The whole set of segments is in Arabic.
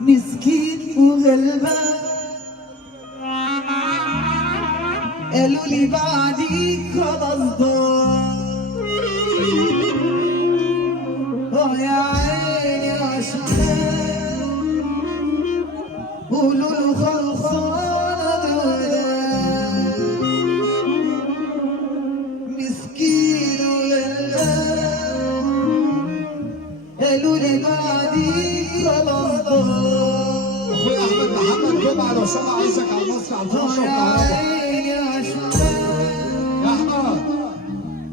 مسكين وغلبان، قالوا لي بعديك خلاص ضاع. يا عيني عشان قولوا له خلصانة الوداع. مسكين وغلبان، قالوا لي بعديك خلاص ضاع. اخويا احمد محمد جمعه لو سمع عايزك على مصر على الفرشه والكهرباء. يا احمد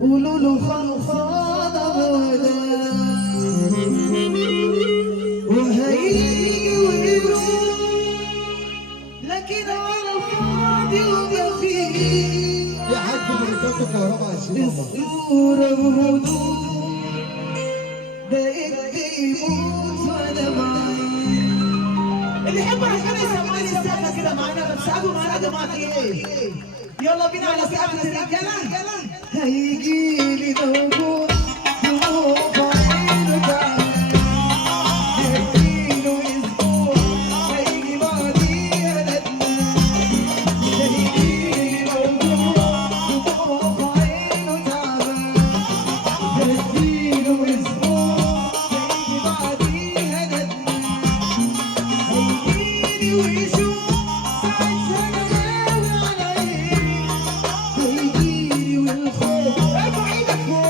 قولوا له خلصانة الوداع. وهيجي ويروح لكن على الفاضي ومفيش. يا حاج من رجاله الكهرباء يا سيدي والله. الصورة بهدوء بقيت بيموت وانا معاك. اللي يحب ربنا يسمعني السقفة كده معانا، بتسقفوا معانا يا جماعة ايه؟ يلا بينا على سقفة الرجالة. هيجيلي موجود دموع في عينه تعبان. هديله اسبوع هيجي بعديها ندمان. هيجيلي موجود دموع في عينه تعبان. هديله اسبوع هيجي بعديها ندمان. هيجيلي ويشوف ساعتها انا ناوي على ايه. هيجيلي والخوف ارفع ايدك فوق.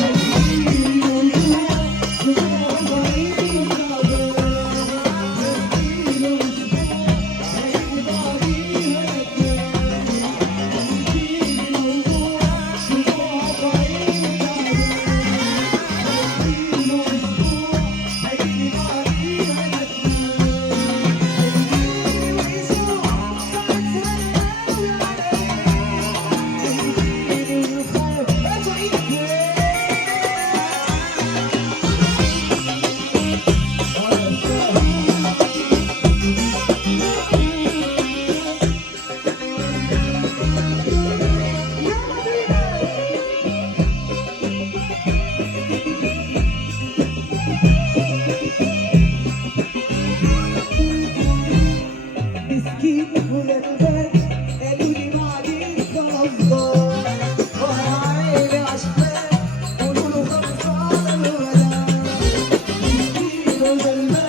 هيجيلي ويشوف دموع في عينه تعبان. هديله اسبوع هيجي بعديها ندمان. هيجيلي موجوع دموع في عينه تعبان. هديله اسبوع هيجي بعديها مسكين وغلبان، قالوا لي بعديك خلاص ضاع. يا عيني عشمان قولوا له خلصانة الوداع. مسكين وغلبان